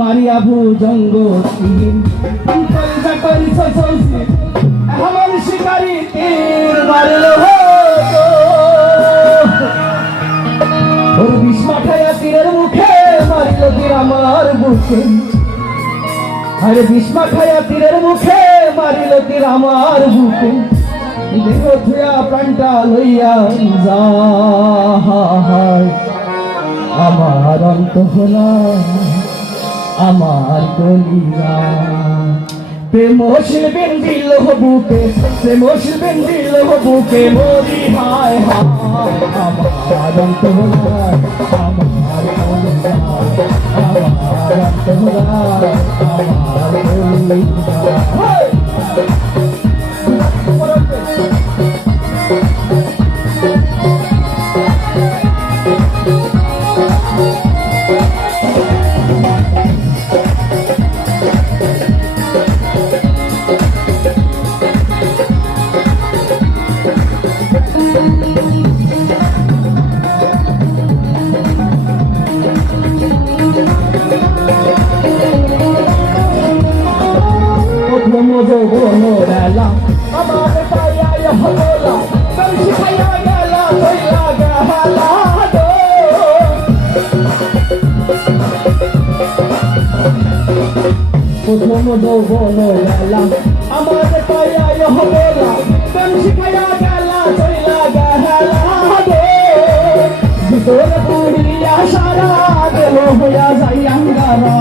মারিয়া ভুজঙ্গ আমার শিকারি তীর মারল ওর বিস্মাঠায়া তীরের মুখে মারিল তীর আমার বুকে। আরে বিস্মাঠায়া তীরের মুখে মারিল তীর আমার বুকে। দেহ থুয়া প্রাণটা লইয়া যায় আমার অন্তহনা আমার কলিরা প্রেম শিল্পেন দিল বুকে প্রেম শিল্পেন দিল মরি হায় হায়। আমার আমার কলিরা আমার আমার কলিরা গেলা গেলা প্রথম যৌবন বেলা আমার পায়ায় হলোলা কলসি খাইয়া গেলা কইলা গেলা দো ভিতর পুরিয়া সারা দেহ হইয়া যাই আঙ্গারা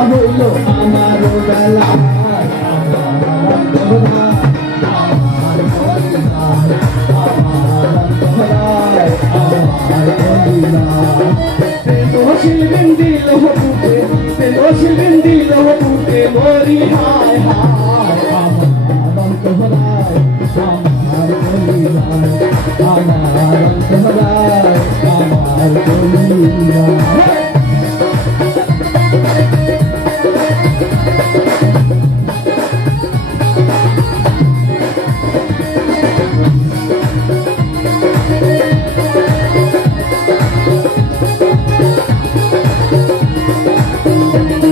হইল আমার বেলা শিলবিন দিল বুকে শিলবিন দিল বুকে মরি হায় হায় আমার আমার আমার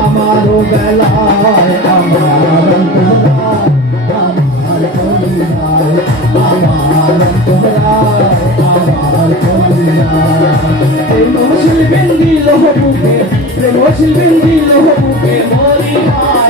আমারও বেলায় আমার অন্তরায় দিল বুকে প্রেম শিল্পেন দিল বুকে মরি হায়